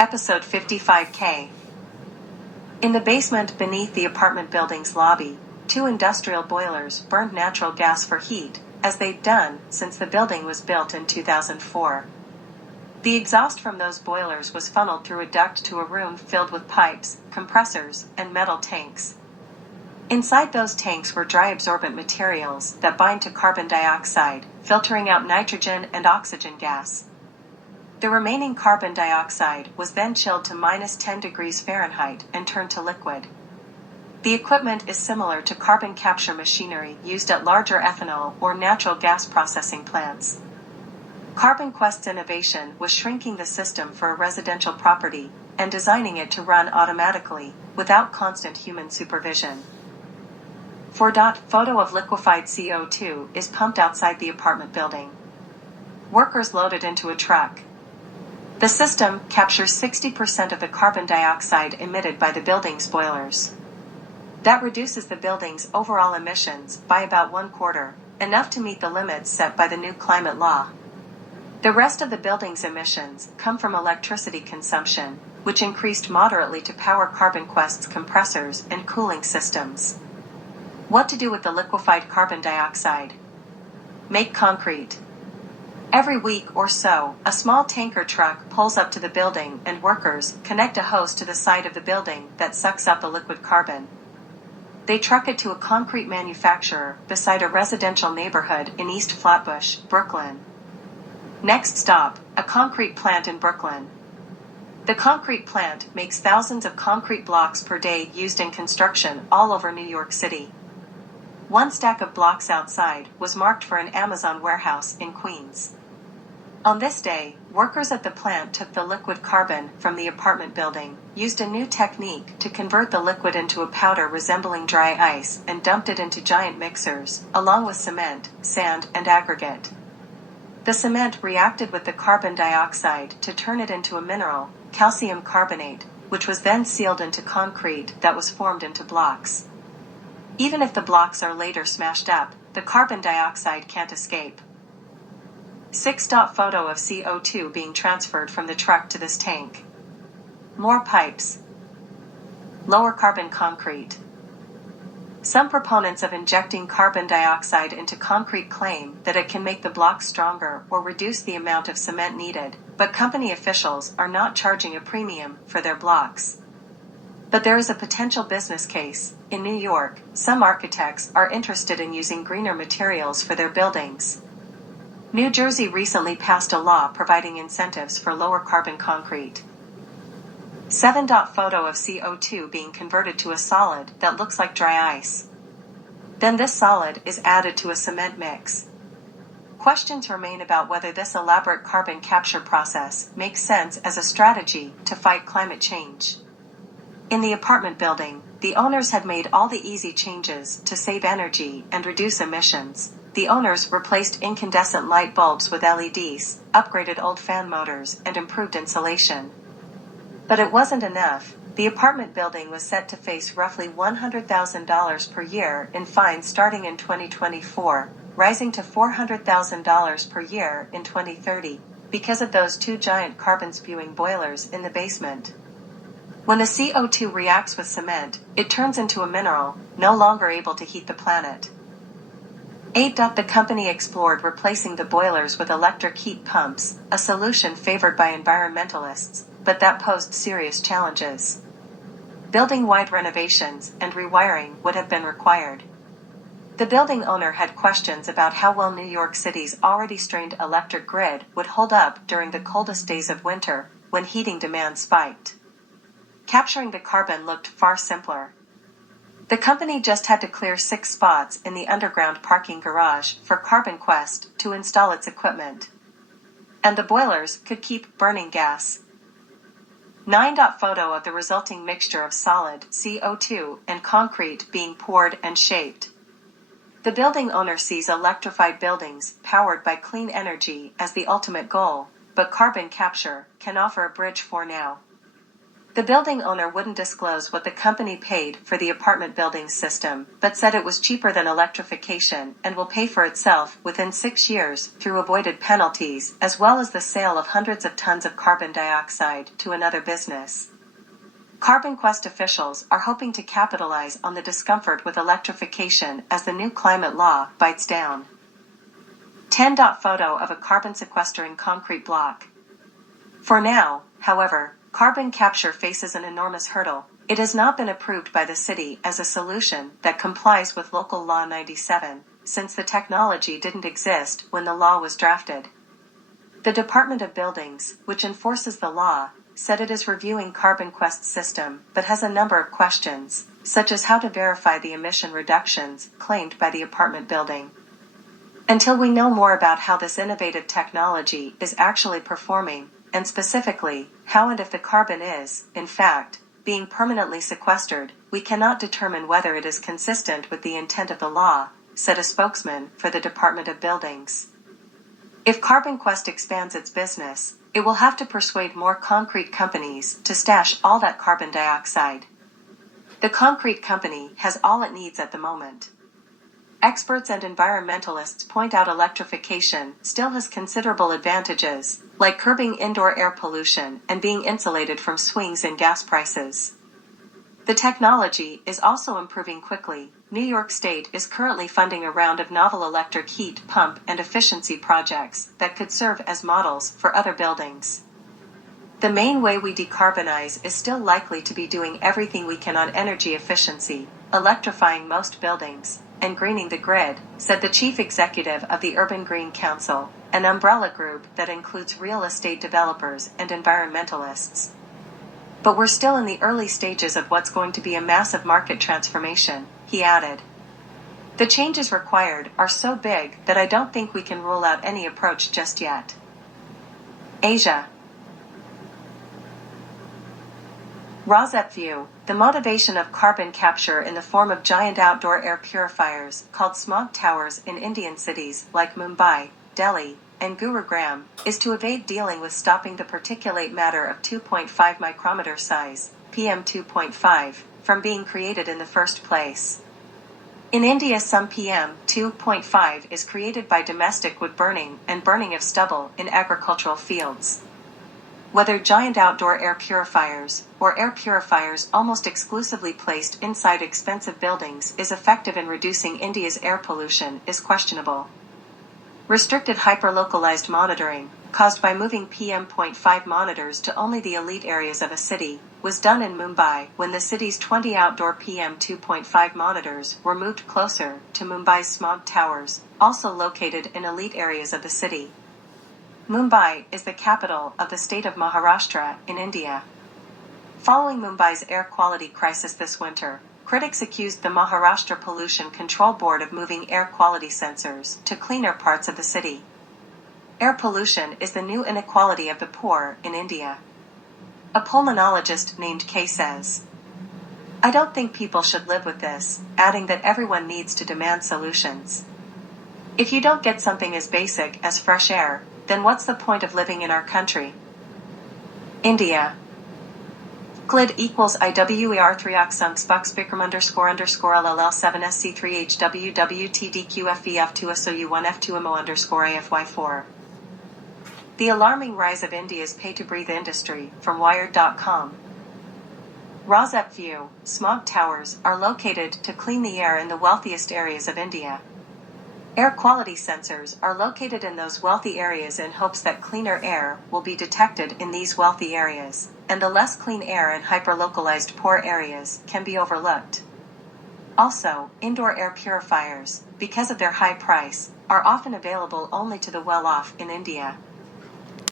Episode 55K. In the basement beneath the apartment building's lobby, two industrial boilers burned natural gas for heat, as they'd done since the building was built in 2004. The exhaust from those boilers was funneled through a duct to a room filled with pipes, compressors, and metal tanks. Inside those tanks were dry absorbent materials that bind to carbon dioxide, filtering out nitrogen and oxygen gas. The remaining carbon dioxide was then chilled to -10 degrees Fahrenheit and turned to liquid. The equipment is similar to carbon capture machinery used at larger ethanol or natural gas processing plants. CarbonQuest's innovation was shrinking the system for a residential property and designing it to run automatically, without constant human supervision. Photo of liquefied CO2 is pumped outside the apartment building. Workers load it into a truck. The system captures 60% of the carbon dioxide emitted by the building's boilers. That reduces the building's overall emissions by about 1/4, enough to meet the limits set by the new climate law. The rest of the building's emissions come from electricity consumption, which increased moderately to power CarbonQuest's compressors and cooling systems. What to do with the liquefied carbon dioxide? Make concrete. Every week or so, a small tanker truck pulls up to the building and workers connect a hose to the side of the building that sucks up the liquid carbon. They truck it to a concrete manufacturer beside a residential neighborhood in East Flatbush, Brooklyn. Next stop, a concrete plant in Brooklyn. The concrete plant makes thousands of concrete blocks per day used in construction all over New York City. One stack of blocks outside was marked for an Amazon warehouse in Queens. On this day, workers at the plant took the liquid carbon from the apartment building, used a new technique to convert the liquid into a powder resembling dry ice, and dumped it into giant mixers, along with cement, sand, and aggregate. The cement reacted with the carbon dioxide to turn it into a mineral, calcium carbonate, which was then sealed into concrete that was formed into blocks. Even if the blocks are later smashed up, the carbon dioxide can't escape. 6-photo of CO2 being transferred from the truck to this tank. More pipes. Lower carbon concrete. Some proponents of injecting carbon dioxide into concrete claim that it can make the blocks stronger or reduce the amount of cement needed, but company officials are not charging a premium for their blocks. But there is a potential business case. In New York, some architects are interested in using greener materials for their buildings. New Jersey recently passed a law providing incentives for lower carbon concrete. 7-photo of CO2 being converted to a solid that looks like dry ice. Then this solid is added to a cement mix. Questions remain about whether this elaborate carbon capture process makes sense as a strategy to fight climate change. In the apartment building, the owners had made all the easy changes to save energy and reduce emissions. The owners replaced incandescent light bulbs with LEDs, upgraded old fan motors, and improved insulation. But it wasn't enough. The apartment building was set to face roughly $100,000 per year in fines starting in 2024, rising to $400,000 per year in 2030, because of those two giant carbon-spewing boilers in the basement. When the CO2 reacts with cement, it turns into a mineral, no longer able to heat the planet. 8. The company explored replacing the boilers with electric heat pumps, a solution favored by environmentalists, but that posed serious challenges. Building-wide renovations and rewiring would have been required. The building owner had questions about how well New York City's already strained electric grid would hold up during the coldest days of winter, when heating demand spiked. Capturing the carbon looked far simpler. The company just had to clear 6 spots in the underground parking garage for CarbonQuest to install its equipment. And the boilers could keep burning gas. 9-photo of the resulting mixture of solid CO2 and concrete being poured and shaped. The building owner sees electrified buildings powered by clean energy as the ultimate goal, but carbon capture can offer a bridge for now. The building owner wouldn't disclose what the company paid for the apartment building system, but said it was cheaper than electrification and will pay for itself within 6 years through avoided penalties as well as the sale of hundreds of tons of carbon dioxide to another business. Carbon Quest officials are hoping to capitalize on the discomfort with electrification as the new climate law bites down. 10. Photo of a carbon sequestering concrete block. For now, however, carbon capture faces an enormous hurdle. It has not been approved by the city as a solution that complies with Local Law 97, since the technology didn't exist when the law was drafted. The Department of Buildings, which enforces the law, said it is reviewing Carbon Quest's system but has a number of questions, such as how to verify the emission reductions claimed by the apartment building. Until we know more about how this innovative technology is actually performing, and specifically, how and if the carbon is, in fact, being permanently sequestered, we cannot determine whether it is consistent with the intent of the law, said a spokesman for the Department of Buildings. If Carbon Quest expands its business, it will have to persuade more concrete companies to stash all that carbon dioxide. The concrete company has all it needs at the moment. Experts and environmentalists point out electrification still has considerable advantages, like curbing indoor air pollution and being insulated from swings in gas prices. The technology is also improving quickly. New York State is currently funding a round of novel electric heat pump and efficiency projects that could serve as models for other buildings. The main way we decarbonize is still likely to be doing everything we can on energy efficiency, electrifying most buildings, and greening the grid, said the chief executive of the Urban Green Council, an umbrella group that includes real estate developers and environmentalists. But we're still in the early stages of what's going to be a massive market transformation, he added. The changes required are so big that I don't think we can rule out any approach just yet. Asia. Rosette View, the motivation of carbon capture in the form of giant outdoor air purifiers, called smog towers in Indian cities like Mumbai, Delhi, and Gurugram, is to evade dealing with stopping the particulate matter of 2.5 micrometer size, PM2.5, from being created in the first place. In India, some PM2.5 is created by domestic wood burning and burning of stubble in agricultural fields. Whether giant outdoor air purifiers, or air purifiers almost exclusively placed inside expensive buildings is effective in reducing India's air pollution is questionable. Restricted hyperlocalized monitoring, caused by moving PM.5 monitors to only the elite areas of a city, was done in Mumbai when the city's 20 outdoor PM2.5 monitors were moved closer to Mumbai's smog towers, also located in elite areas of the city. Mumbai is the capital of the state of Maharashtra in India. Following Mumbai's air quality crisis this winter, critics accused the Maharashtra Pollution Control Board of moving air quality sensors to cleaner parts of the city. Air pollution is the new inequality of the poor in India. A pulmonologist named Kay says, "I don't think people should live with this," adding that everyone needs to demand solutions. If you don't get something as basic as fresh air, then what's the point of living in our country? India. Glid equals IWER3X__LL7SC3HWWTDQFEF2SOU1F2MO_AFY4. The alarming rise of India's pay-to-breathe industry, from Wired.com. Rosette View, smog towers are located to clean the air in the wealthiest areas of India. Air quality sensors are located in those wealthy areas in hopes that cleaner air will be detected in these wealthy areas, and the less clean air in hyperlocalized poor areas can be overlooked. Also, indoor air purifiers, because of their high price, are often available only to the well-off in India.